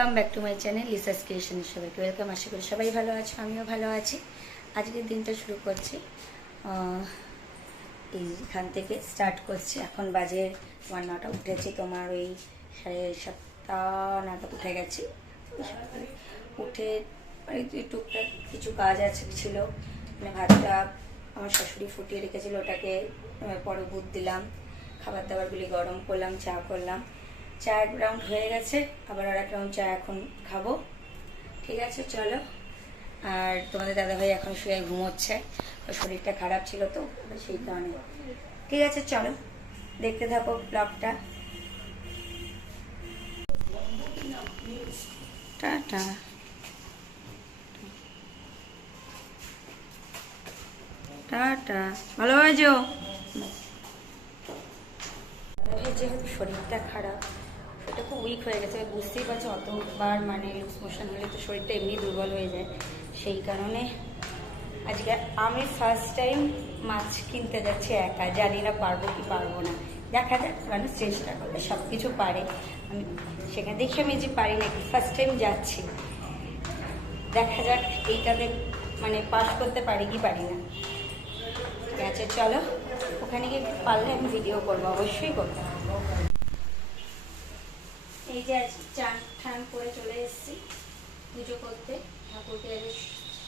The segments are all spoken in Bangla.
Welcome back to my channel লিসাস creation. সবাইকে ওয়েলকাম। আশা করি সবাই ভালো আছে, আমিও ভালো আছি। আজকের দিনটা শুরু করছি এইখান থেকে স্টার্ট করছি। এখন বাজে তোমার 9টা, উঠেছি তোমার ওই 7:30 নাগাদ উঠে গেছি। উঠে টুকটাক কিছু কাজ আছে ছিল, মানে ভাতটা আমার শাশুড়ি ফুটিয়ে রেখেছিল, ওটাকে পরে বুট দিলাম, খাবার দাবারগুলি গরম করলাম, চা করলাম। চা এক রাউন্ড হয়ে গেছে, আবার আর এক রাউন্ড চা এখন খাবো। ঠিক আছে, চলো। আর তোমাদের দাদাভাই এখন শুয়ে ঘুমোচ্ছে, শরীরটা খারাপ ছিল তো সেই কারণে। ঠিক আছে, চলো দেখতে থাকো ব্লগটা। টাটা। টাটা, ভালো হয়েছো? যেহেতু শরীরটা খারাপ, সেটা খুব উইক হয়ে গেছে, বুঝতেই পারছো। অতবার মানে লুজ মোশন হলে তো শরীরটা এমনি দুর্বল হয়ে যায়। সেই কারণে আজকে আমি ফার্স্ট টাইম মাছ কিনতে যাচ্ছি একা। জানি না পারবো কি পারবো না, দেখা যাক। মানুষ চেষ্টা করলে সব কিছু পারে। আমি সেখানে দেখি আমি যে পারি নাকি, ফার্স্ট টাইম যাচ্ছি, দেখা যাক এইটাতে মানে পাস করতে পারি কি পারি না। ঠিক আছে, চলো। ওখানে গিয়ে একটু পারলে আমি ভিডিও করবো, অবশ্যই করবো। এই যে চান ঠান করে চলে এসেছি পুজো করতে। ঠাকুরকে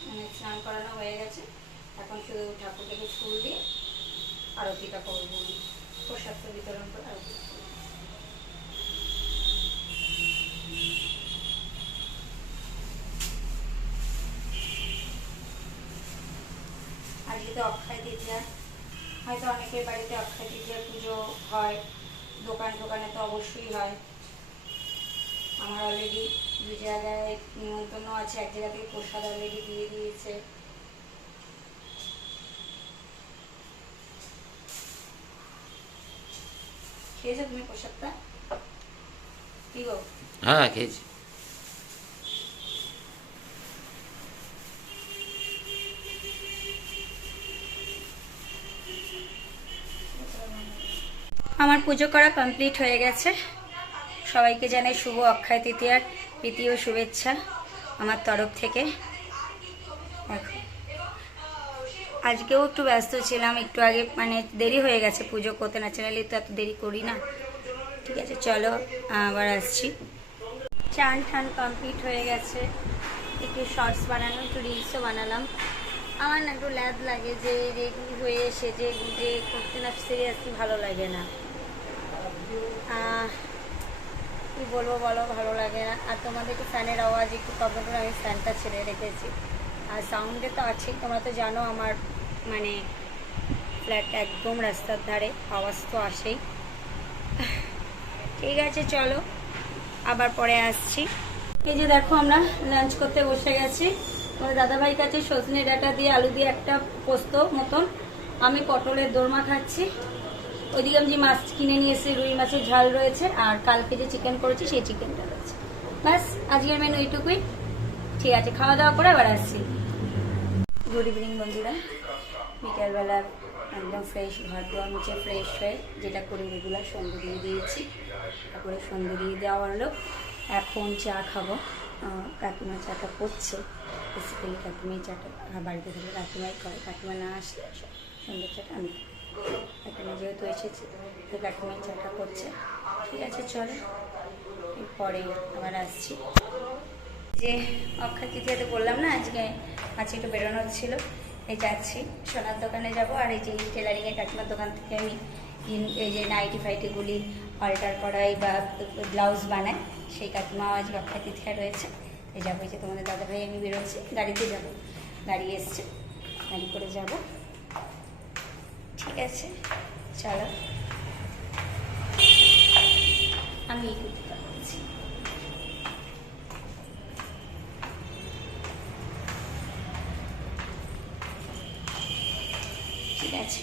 মানে স্নান করানো হয়ে গেছে, এখন শুধু ঠাকুরকে ফুল দিয়ে আরতিটা করবো, প্রসাদটা বিতরণ করে আরতি। আজকে তো অক্ষয় তৃতীয়া, হয়তো অনেকের বাড়িতে অক্ষয় তৃতীয়া পুজো হয়, দোকানে তো অবশ্যই হয়। আমার অলরেডি 2 জায়গায় নিমন্ত্রণ আছে, এক জায়গা থেকে প্রসাদ অলরেডি দিয়ে দিয়েছে। খেয়েছো তুমি প্রসাদটা? কি গো? হ্যাঁ, খেয়েছি। আমার পুজো করা কমপ্লিট হয়ে গেছে। সবাইকে জানাই শুভ অক্ষয় তৃতীয়ার প্রীতি ও শুভেচ্ছা আমার তরফ থেকে। আজকেও একটু ব্যস্ত ছিলাম, একটু আগে মানে দেরি হয়ে গেছে পুজো করতে, ন্যাচারালি তো এত দেরি করি না। ঠিক আছে, চলো আবার আসছি। চান ঠান কমপ্লিট হয়ে গেছে, একটু শর্টস বানানো, একটু রিলসও বানালাম। আমার না একটু ল্যাদ লাগে যে রেডি হয়ে সেজে গুজে করতে, না সিরিয়াসলি ভালো লাগে না। কী বলবো বলো, ভালো লাগে না। আর তোমাদের একটু ফ্যানের আওয়াজ একটু প্রবলেম করে আমি ফ্যানটা ছেড়ে রেখেছি। আর সাউন্ডে তো আছেই, তোমরা তো জানো আমার মানে ফ্ল্যাট একদম রাস্তার ধারে, আওয়াজ তো আসেই। ঠিক আছে, চলো আবার পরে আসছি। এই যে দেখো, আমরা লাঞ্চ করতে বসে গেছি। তোমার দাদাভাই কাছে সজনে ডাঁটা দিয়ে আলু দিয়ে একটা পোস্ত মতন, আমি পটলের দোরমা খাচ্ছি। ওইদিকে আমি যে মাছ কিনে নিয়ে এসেছি, রুই মাছের ঝাল রয়েছে, আর কালকে যে চিকেন করেছি সেই চিকেনটা রয়েছে। ব্যাস, আজকের মেনু এইটুকুই। ঠিক আছে, খাওয়া দাওয়া করে আবার আসছি। গুড ইভিনিং বন্ধুরা। বিকালবেলা একদম ফ্রেশ, ঘর দোয়ার মুছে ফ্রেশ হয়ে যেটা করি রেগুলার, সন্ধ্যে দিয়ে দিয়েছি। তারপরে সন্ধ্যে দিয়ে দেওয়া হলো, এখন চা খাবো। কাকিমা চাটা করছে, বেসিক্যালি কাকিমাই চাটা বাড়িতে থাকলে কাকিমাই করে, কাকিমা না আসলে সন্ধ্যের চাটা আমি। কাকিমা যেহেতু এসেছে তো কাকিমাই চাটা করছে। ঠিক আছে, চলো পরে আবার আসছি। যে অক্ষয় তৃতীয়াতে বললাম না, আজকে একটু বেরোনোর ছিল, এই যাচ্ছি সোনার দোকানে যাব। আর এই যে টেলারিংয়ের কাকিমার দোকান থেকে আমি এই যে নাইটি ফাইটিগুলি অল্টার করাই বা ব্লাউজ বানাই, সেই কাকিমা আজকে অক্ষয় তৃতীয়া রয়েছে। এই যাবো, এই যে তোমাদের দাদাভাই আমি বেরোচ্ছি, গাড়িতে যাব, গাড়ি এসছে, গাড়ি করে যাব। ঠিক আছে, চলো আমি এই কুর্তিটা করছি। ঠিক আছে,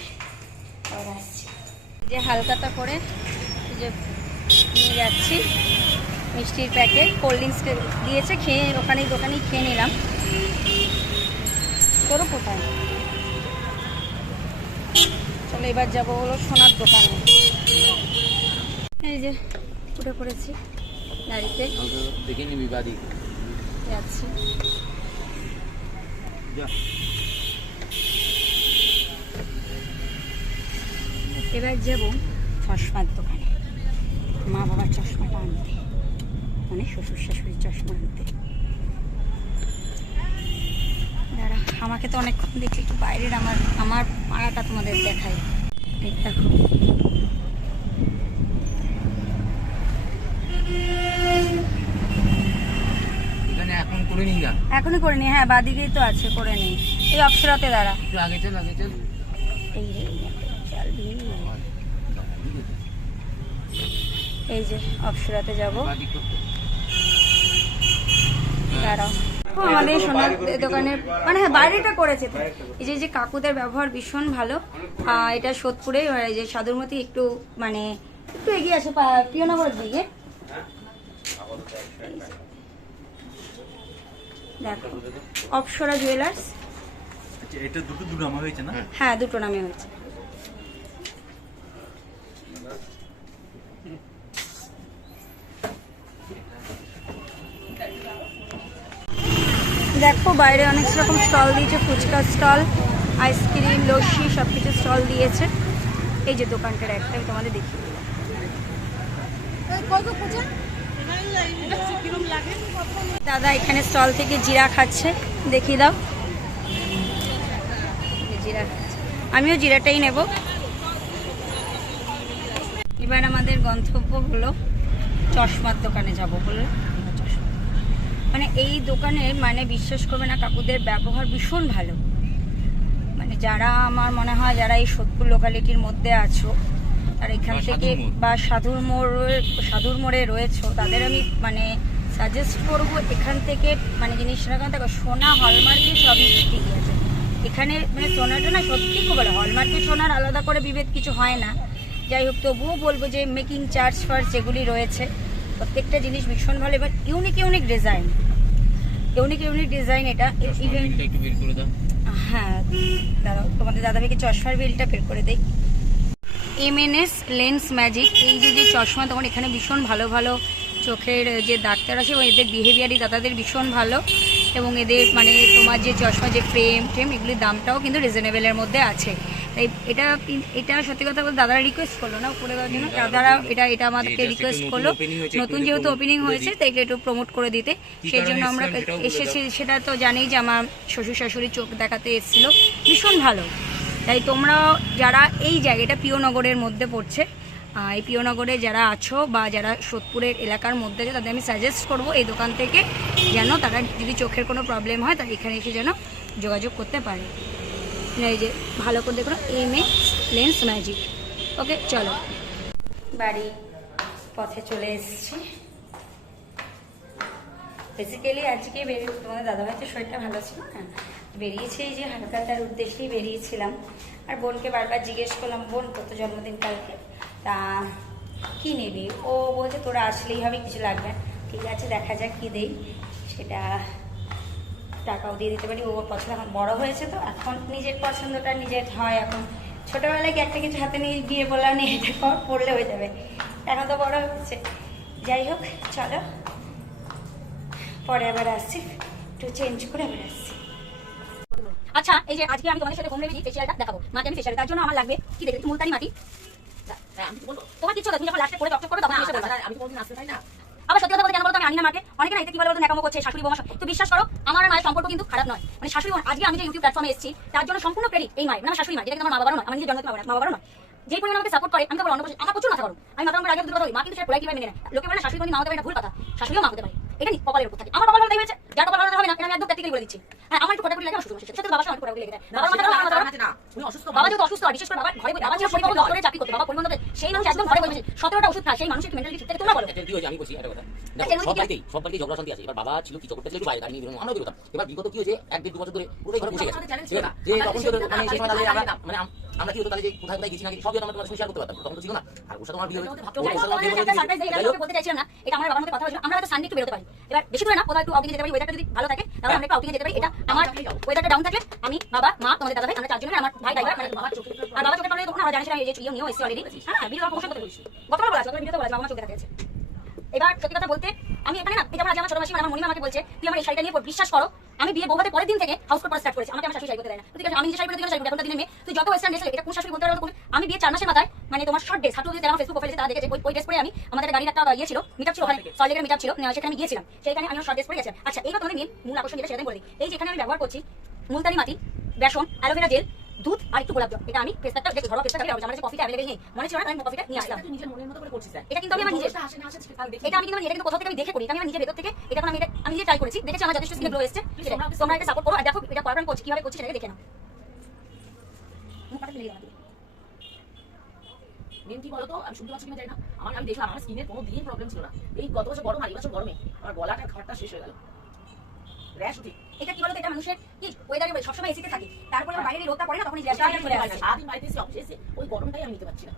আবার আসছি। যে হালকাটা করে যে নিয়ে যাচ্ছি মিষ্টির প্যাকেট, কোল্ড ড্রিঙ্কস দিয়েছে, খেয়ে দোকানেই খেয়ে নিলাম। তোরও কোথায়? চলো এবার যাবো হলো সোনার দোকানে। এই যে উঠে পড়েছি, গাড়িতে দেখে নিবি বাড়ি যাচ্ছি। এবার যাবো চশমার দোকানে, মা বাবার চশমাটা আনতে, মানে শ্বশুর শাশুড়ির চশমা আনতে। দাঁড়া, আমাকে তো অনেকক্ষণ দেখি, একটু বাইরের আমার পাড়াটা তোমাদের দেখাই। এই দেখো, এখন করে নিই না, এখনই করে নি। হ্যাঁ, বাদিকেই তো আছে, করে নি। এই অপসরাতে দাঁড়া, আগে চল আগে চল। এই রে এই যে অপসরাতে যাবো, দাঁড়াও। আমাদের সোনার দোকানের মানে হ্যাঁ বাইরেটা করেছে তো। এই যে কাকুদের ব্যবহার ভীষণ ভালো। এটা সোদপুরে, এই যে সাধুরমতি একটু মানে একটু এগিয়ে আছে প্রিয়নগরের দিকে। দেখো, অপসরা জুয়েলার্স। আচ্ছা, এটা দুটো নামে হয়েছে না? হ্যাঁ, দুটো নামে হয়েছে। দেখো বাইরে অনেক রকম স্টল দিয়েছে, ফুচকা স্টল, আইসক্রিম, লস্যি সব কিছু স্টল দিয়েছে। এই যে দোকানটার একটা আমি তোমাদের দেখিয়ে দিলাম। দাদা এখানে স্টল থেকে জিরা খাচ্ছে, দেখিয়ে দাও। জিরা খাচ্ছে, আমিও জিরাটাই নেব। এবার আমাদের গন্তব্য হলো চশমার দোকানে যাব বলে। মানে এই দোকানের মানে বিশ্বাস করবে না, কাকুদের ব্যবহার ভীষণ ভালো। মানে যারা আমার মনে হয় যারা এই সোদপুর লোকালিটির মধ্যে আছো, আর এখান থেকে বা সাধুর মোড়ে রয়েছো, তাদের আমি মানে সাজেস্ট করবো এখান থেকে মানে জিনিসটা কেন দেখো, সোনা হলমার্কে সবই ঠিকই আছে। এখানে মানে সোনাটা না সত্যি খুব ভালো, হলমার্কে সোনার আলাদা করে বিভেদ কিছু হয় না। যাই হোক, তবুও বলবো যে মেকিং চার্জ ফার্জ যেগুলি রয়েছে প্রত্যেকটা জিনিস ভীষণ ভালো। এবার ইউনিক ডিজাইন, এটা ইভেন হ্যাঁ দাঁড়াও, তোমাদের দাদাভাইকে চশমার বিলটা বের করে দেই। MNS লেন্স ম্যাজিক, এই যে চশমা তখন এখানে ভীষণ ভালো ভালো চোখের যে ডাক্তার আছে এবং এদের বিহেভিয়ারই দাদাদের ভীষণ ভালো। এবং এদের মানে তোমার যে চশমা যে ফ্রেম এগুলির দামটাও কিন্তু রিজনেবলের মধ্যে আছে। তাই এটা সত্যি কথা বলতে দাদারা রিকোয়েস্ট করলো না উপরে দেওয়ার জন্য, দাদারা এটা আমাদেরকে রিকোয়েস্ট করলো, নতুন যেহেতু ওপেনিং হয়েছে তাই এটা একটু প্রমোট করে দিতে। সেই জন্য আমরা এসেছি। সেটা তো জানেই যে আমার শ্বশুর শাশুড়ি চোখ দেখাতে এসেছিল, ভীষণ ভালো। তাই তোমরা যারা এই জায়গাটা পিওনগরের মধ্যে পড়ছে, এই পিওনগরে যারা আছো বা যারা সোদপুরের এলাকার মধ্যে আছে, তাদের আমি সাজেস্ট করবো এই দোকান থেকে যেন তারা যদি চোখের কোনো প্রবলেম হয় তারা এখানে এসে যেন যোগাযোগ করতে পারে। এই যে ভালো করে দেখুন, MNS লেন্স ম্যাজিক। ওকে, চলো বাড়ি পথে চলে এসেছি। বেসিক্যালি আজকে তোমাদের দাদাভাইয়ের শরীরটা ভালো ছিল না, বেরিয়েছি এই যে হালকাতার উদ্দেশ্যেই বেরিয়েছিলাম। আর বোনকে বারবার জিজ্ঞেস করলাম, বোন কত জন্মদিন কালকে, তা কী নিবি? ও বলছে তোরা আসলেই হবে, কিছু লাগবে। ঠিক আছে, দেখা যাক কী দেই, সেটা টাকাও দিয়ে দিতে পারি। ওর পছন্দ, এখন বড় হয়েছে তো এখন নিজের পছন্দটা নিজের হয়। এখন ছোটোবেলায় কি একটা কিছু হাতে নিয়ে গিয়ে বললাম নিয়ে এটা কর, পড়লে হয়ে যাবে, এখন তো বড় হচ্ছে। যাই হোক, চলো পরে আবার আসছি, একটু চেঞ্জ করে আবার আসছি। আচ্ছা, এই যে আজকে আমি তোমাদের সাথে হোম রেমেডি ফেশিয়ালটা দেখাবো। মাকে আমি ফেশিয়াল, তার জন্য আমার লাগবে কি দেখবে, মুলতানি মাটি। তোমার কিছু তুমি যখন লাস্টে করে চকচক করো তখন এসে বলবা। আমি তো কোনদিন আসতে পারি না। আবার সত্যি কথা বলতে কেন বলতো, আমি আনি না মাকে। অনেকে না এতে কি বলে বলতো, ন্যাকামো করছে, শাশুড়ি বোমা। তো বিশ্বাস করো, আমার মায়ের সম্পর্ক কিন্তু খারাপ নয়। মানে শাশুড়ি আজকে আমি যে ইউটিউব প্ল্যাটফর্মে এসেছি তার জন্য সম্পূর্ণ ক্রেডিট এই মায়ের, মানে আমার শাশুড়ি মা, যেটা কিন্তু আমার মা বাবারও নয়, আমার নিজের জন্ম মা বাবারও নয়। যে পরিমাণ আমাকে সাপোর্ট করে, আমি তো অন্য আমার প্রচুর মাথা গরম। আমি মাথা গরমের আগে দুটো কথা বলি, মা কিন্তু সেটা পোলাইটলি মেনে নেয়। লোকে বলে শাশুড়ি কোনো মা হতে পারে না, ভুল কথা। শাশুড়িও মা হতে পারে, এটা কপালের উপর থাকে। আমার কপাল ভালো হয়েছে, যার কপাল ভালো হবে না, এটা আমি একদম প্র্যাকটিক্যালি বলে দিচ্ছি। হ্যাঁ, আমার একটু ফটাফট লাগে, আমার শ্বশুর মশাই সাথে বাবার সাথে ফটাফট লেগে যায়। বাবার মাথা না, উনি অসুস্থ, বাবা যেহেতু অসুস্থ, বিশেষ করে বাবা ঘরে, বাবা ছিল পরিবার দপ্তরে চাকরি করতে, বাবা পরিবহন দপ্তরে, সেই মানুষ একদম ঘরে বসে 17টা ওষুধ খায়, সেই মানুষের মেন্টালিটি ঠিক থাকে। তোমরা বলো কি হয়েছে? আমি বলছি একটা কথা, সব বাড়িতেই ঝগড়া শান্তি আছে। এবার বাবা ছিল কি চোখ করতে ছিল বাইরে দাঁড়িয়ে বেরোনো, আমরাও বেরোতাম। এবার বিগত কি হয়েছে, 1-2 বছর ধরে পুরোই ঘরে বসে গেছে। যে তখন ছিল মানে সেই সময় আমরা মানে আমরা কি হতো তাহলে যে কোথায় কোথায় গেছি না সব আমরা তোমাদের সঙ্গে শেয়ার করতে পারতাম, তখন তো ছিল না। আর ওর সাথে আমার বিয়ে হয়েছে, বলতে চাইছিলাম না, এটা আমার বাবার মধ্যে কথা হয়েছিল। আমরা হয়তো সানডে একটু বেরোতে পারি, এবার বেশি দূরে না, কোথাও একটু আউটিং যেতে পারি, ওয়েদারটা যদি ভালো থাকে তাহলে আমরা একটু আউটিং যেতে পারি। এটা আমার ওয়েদারটা ডাউন থাকলে আমি, বাবা, মা, তোমাদের দাদা ভাই, আমরা চারজনে, আমার ভাই ড্রাইভার, মানে বাবার চোখে আর বাবার চোখে পড়লে তখন আমরা জানিস না এই যে ইয়ে নিয়েও এসেছি অলরেডি। হ্যাঁ, ভিডিও প্রমোশন করতে বলেছি, গতবার বলা আছে, ভিডিওতে বলা আছে, আমার চোখে দেখা গেছে। এবার সত্যি কথা বলতে আমি এখানে না, যেমন আজ আমার ছোট মাসি আমার মনিমা আমাকে বলছে তুই আমার এই শাড়িটা নিয়ে বিশ্বাস করো আমি বিয়ে বউভাতে পরের দিন থেকে হাউস কোট পরা স্টার্ট করেছি। আমাকে আমার শাশুড়ি শাড়ি করতে দেয় না। ঠিক আছে, আমি যে শাড়ি পরে দিকে শাড়ি এখনকার দিনের মেয়ে তুই যত ওয়েস্টার্ন ড্রেস এটা কোন শাশুড়ি বলতে পারবে? আমি বিয়ে 4 মাসের মাথায় মানে তোমার শর্ট ড্রেস হাঁটু দিয়ে আমার ফেসবুক প্রোফাইলে তারা দেখেছে ওই ড্রেস পরে আমি আমাদের গাড়ির একটা ইয়ে ছিল মিটআপ ছিল, ওখানে সলিডের মিটআপ ছিল, সেখানে আমি গিয়েছিলাম, সেইখানে আমি শর্ট ড্রেস পরে গেছিলাম। আচ্ছা এইবার তোমাদের মেন মূল আকর্ষণ যেটা সেটা বলে দিই, এই যেখানে আমি ব্যবহার করছি মুলতানি মাটি, বেসন, অ্যালোভেরা জেল, দুধ আর একটু গোলাপ জল। এটা আমি ফেস প্যাকটা ঘরোয়া ফেস প্যাক আমার কাছে কফিটা अवेलेबल নেই, মনে ছিল না আমি কফিটা নিয়ে আসলাম। তুই নিজের মনের মতো করে করছিস। এটা কিন্তু আমি আমার নিজের এটা আমি কিন্তু এটা কিন্তু কোথাও থেকে আমি দেখে করি, এটা আমি নিজের ভেতর থেকে এটা আমি নিজে ট্রাই করেছি, দেখেছি আমার যথেষ্ট স্কিন গ্লো এসেছে। তোমরা এটা সাপোর্ট করো আর দেখো এটা করার করছি কিভাবে করছি সেটাকে দেখে নাও। মুখটা ফেলে দিলাম। মেন কি বলতো, আমি শুনতে পাচ্ছি কিনা জানি না, আমি দেখলাম আমার স্কিনের কোনো দিন প্রবলেম ছিল না। এই গত বছর গরম আর এই বছর গরমে আমার গলাটা খাটটা শেষ হয়ে গেল, র্যাশ উঠি। এটা কি বলতো, এটা মানুষের কি ওয়েদারে সবসময় এসিতে থাকে, তারপরে বাইরে রোদটা পড়ে না তখন র্যাশটা চলে আসে। সারাদিন বাড়িতে এসে অফিসে এসে ওই গরমটাই আমি নিতে পারছি না।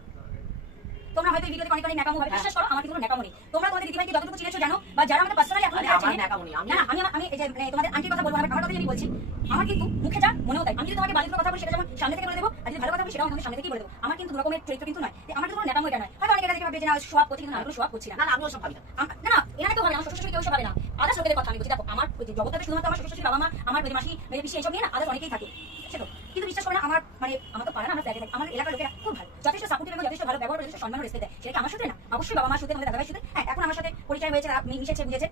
তোমরা হয়তো এই ভিডিওতে অনেক অনেক ন্যাকামো হবে, বিশ্বাস করো আমার কিন্তু ন্যাকামো নেই। তোমরা তোমাদের দিদিভাইকে যতটুকু চিনেছো জানো, বা যারা আমাদের পার্সোনালি এখন আমার ন্যাকামো নেই। না আমি এই যে তোমাদের আন্টির কথা বলবো, আমার কথা আমি বলছি, আমার কিন্তু মুখে যা মনেও তাই। আমি যদি তোমাকে বাজে কথা বলি সেটা যেমন সামনে থেকে বলে দেবো, আর যদি ভালো কথা বলি সেটাও আমি সামনে থেকেই বলে দেবো। আমার কিন্তু রকমের চরিত্র কিন্তু নয়, আমার কিন্তু কোনো ন্যাকামো এটা নয়। হয়তো অনেকে এটা দেখে ভাবে যে না সোয়াব করছি, কিন্তু আমি কোনো সোয়াব করছি না। না আমিও সব ভাবি না। না না এনারা কেউ ভাবে না, আমার শ্বশুর শাশুড়ি কেউ সব ভাবে না। আদার্স লোকেদের কথা আমি বলছি, দেখো আমার জগৎটাতে শুধুমাত্র আমার শ্বশুর শাশুড়ি, বাবা মা, আমার মাসি, মেয়ে পিসি এইসব নিয়ে না আদার্স অনেকেই থাকে, সেটা কিন্তু বিশ্বাস করে না। আমার মানে আমার তো পারে না, আমরা ফ্ল্যাটে থাকি, আমার এলাকার লোকেরা খুব ভালো, যথেষ্ট সাপোর্টিভ এবং যথেষ্ট ভালো ব্যবহার, যথেষ্ট সম্মান ও রেসপেক্ট দেয়। সেটা আমার সাথে না, অবশ্যই বাবা মার সাথে, আমাদের দাদাভাইয়ের সাথে, হ্যাঁ এখন আমার সাথে পরিচয় হয়েছে, মিশেছে, বুঝেছে।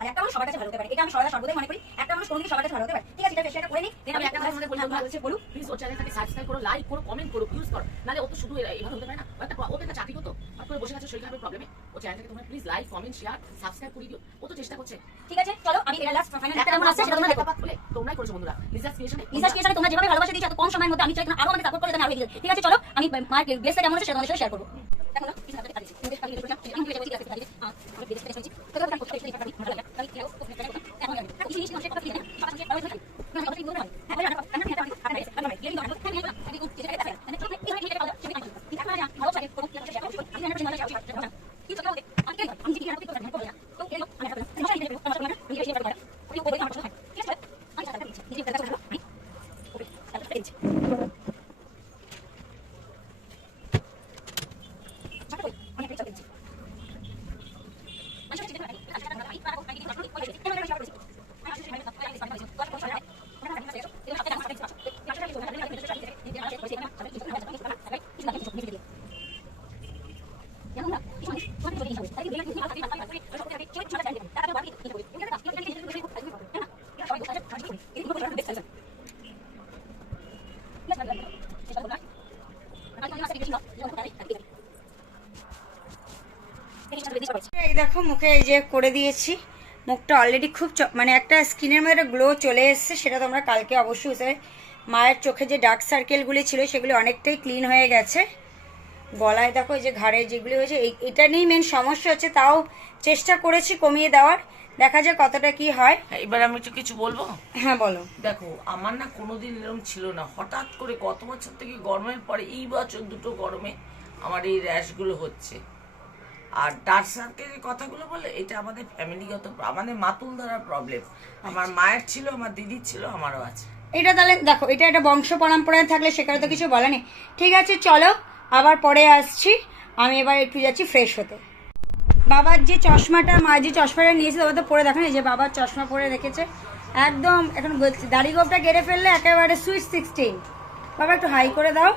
আর একটা মানুষ সবার কাছে ভালো হতে পারে, এটা আমি সর্বদাই মনে করি। একটা মানুষ কোনোদিন সবার কাছে ভালো হতে পারে। ঠিক আছে, এটা ফেসটা করে নিই, আমি একটা কথা মনে বলছি, বলুন প্লিজ ওর চ্যানেলটাকে সাবস্ক্রাইব করো, লাইক করো, কমেন্ট করো, ভিউজ করো, নালে ও তো শুধু এইভাবে হতে পারে না। ওর একটা চাকরি করতো, তারপরে বসে আছে শরীর খারাপের প্রবলেমে। ও চ্যানেলটাকে তোমরা please like, comment, share, subscribe করে দিও। ও তো চেষ্টা করছে। ঠিক আছে চলো আমি এটা লাস্ট ফাইনাল একটা কেমন আসছে সেটা তোমরা দেখো। তোমরাই করেছো বন্ধুরা রিসার্চ ক্রিয়েশনে তোমরা যেভাবে ভালোবাসা দিয়েছো এত কম সময়ের মধ্যে, আমি চাই আরো আমাকে সাপোর্ট করে দেন, আরো এগিয়ে যাই। ঠিক আছে চলো আমি মার ব্লেসটা কেমন হচ্ছে সেটা তোমাদের সাথে শেয়ার করব। দেখো না কিছু হাতে কাটিছি তুমি কাটি দিতে আমি ভিডিও বলছি কাটি দিতে আমি ব্লেস পেজ করেছি তো তোমরা করতে পারো ভালো লাগে আমি কেউ তো ফেলে করতে এখন আমি কিছু জিনিস তোমাদের কথা দিই না সব কিছু ভালো থাকে না কথা বলতে হয় হ্যাঁ বলে আমি হাতে আমি এই দিন আমি খুব চেষ্টা করতে পারি আমি ঠিক এই ভিডিওটা ভালো সেটা আমি ঠিক আছে ভালো থাকে কোনো কিছু শেয়ার করব আমি না শেয়ার করব কিছু কেউ আমি কি কি করতে পারি তো কেন আমি হাতে আমি শেয়ার করব আমার সাথে আমি শেয়ার করব ওই বই আমার সাথে ঠিক আছে আমি সাথে দিচ্ছি নিজে কথা বলবো ওকে তাহলে দিচ্ছি এই দেখো মুখে এই যে করে দিয়েছি, মুখটা অলরেডি খুব মানে একটা স্কিনের মধ্যে একটা গ্লো চলে এসেছে, সেটা তোমরা কালকে অবশ্যই বুঝতে পারবে। মায়ের চোখে যে ডার্ক সার্কেলগুলি ছিল সেগুলি অনেকটাই ক্লিন হয়ে গেছে। গলায় দেখো এই যে ঘাড়ে যেগুলি হয়েছে এটা নিয়েই মেন সমস্যা হচ্ছে, তাও চেষ্টা করেছি কমিয়ে দেওয়ার, দেখা যায় কতটা কি হয়। এবার আমি তো কিছু বলবো। হ্যাঁ বলো। দেখো আমার না কোনোদিন এরকম ছিল না, হঠাৎ করে গত বছর থেকে গরমের পরে এই বছর দুটো গরমে আমার এই র্যাশগুলো হচ্ছে। আর ডার্ক সার্কেলের কথাগুলো বলে এটা আমাদের ফ্যামিলিগত, আমাদের মাতুল ধরার প্রবলেম। আমার মায়ের ছিল, আমার দিদির ছিল, আমারও আছে। এটা তাহলে দেখো এটা একটা বংশ পরম্পরায় থাকলে সেখানে তো কিছু বলা নেই। ঠিক আছে চলো আবার পরে আসছি, আমি এবার একটু যাচ্ছি ফ্রেশ হতে। বাবার যে চশমাটা, মা যে চশমাটা নিয়েছে বাবা তো পরে দেখো, এই যে বাবার চশমা পরে রেখেছে একদম। এখন দাড়ি গোপটা কেটে ফেললে একেবারে সুইট 16। বাবা একটু হাই করে দাও,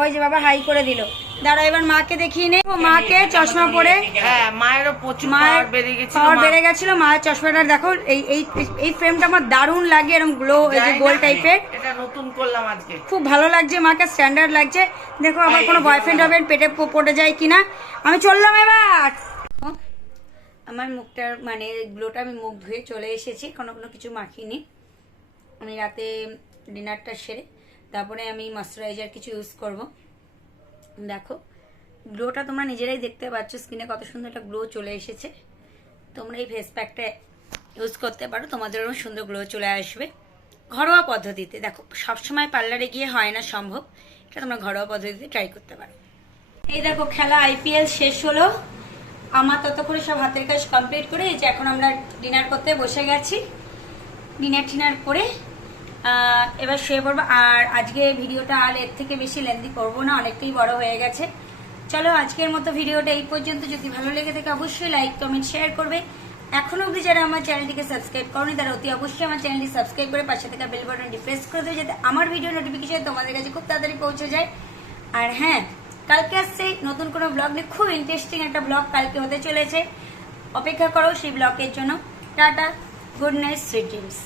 ওই যে বাবা হাই করে দিল। দাঁড়া এবার মাকে দেখিয়ে নেই, মাকে চশমা পরে, হ্যাঁ মায়েরও প্রচুর পাওয়ার বেড়ে গেছিল, পাওয়ার বেড়ে গেছিল। মায়ের চশমাটা দেখো, এই এই এই ফ্রেমটা আমার দারুণ লাগে, এরকম গ্লো, এই যে গোল টাইপের, এটা নতুন করলাম আজকে, খুব ভালো লাগছে, মাকে স্ট্যান্ডার্ড লাগছে। দেখো আবার কোনো বয়ফ্রেন্ড হবে পেটে পড়ে যায় কিনা। আমি চললাম এবার। আমার মুখটার মানে গ্লোটা, আমি মুখ ধুয়ে চলে এসেছি, কোনো কিছু মাখিনি। আমি রাতে ডিনারটা সেরে তারপরে আমি ময়শ্চারাইজার কিছু ইউজ করব। দেখো গ্লোটা তোমরা নিজেরাই দেখতে পাচ্ছ, স্কিনে কত সুন্দর একটা গ্লো চলে এসেছে। তোমরা এই ফেস প্যাকটা ইউজ করতে পারো, তোমাদেরও সুন্দর গ্লো চলে আসবে ঘরোয়া পদ্ধতিতে। দেখো সবসময় পার্লারে গিয়ে হয় না সম্ভব, এটা তোমরা ঘরোয়া পদ্ধতিতে ট্রাই করতে পারো। এই দেখো খেলা IPL শেষ হলো, আমার ততক্ষণে সব হাতের কাজ কমপ্লিট করে এই যে এখন আমরা ডিনার করতে বসে গেছি। ডিনার করে এবার শুয়ে পড়বো। আর আজকে ভিডিওটা আর এর থেকে বেশি লেন্দি করবো না, অনেকটাই বড় হয়ে গেছে। চলো আজকের মতো ভিডিওটা এই পর্যন্ত। যদি ভালো লেগে থাকে অবশ্যই লাইক কমেন্ট শেয়ার করবে। এখনো অবধি যারা আমার চ্যানেলটিকে সাবস্ক্রাইব করনি তারা অতি অবশ্যই আমার চ্যানেলটি সাবস্ক্রাইব করে পাশে থাকা বেল বাটনটি প্রেস করে দেবে, যাতে আমার ভিডিও নোটিফিকেশন তোমাদের কাছে খুব তাড়াতাড়ি পৌঁছে যায়। আর হ্যাঁ, কালকে আসছে নতুন কোনো ব্লগ নিয়ে, খুব ইন্টারেস্টিং একটা ব্লগ কালকে হতে চলেছে, অপেক্ষা করো সেই ব্লগের জন্য। Tata, good night, sweet dreams.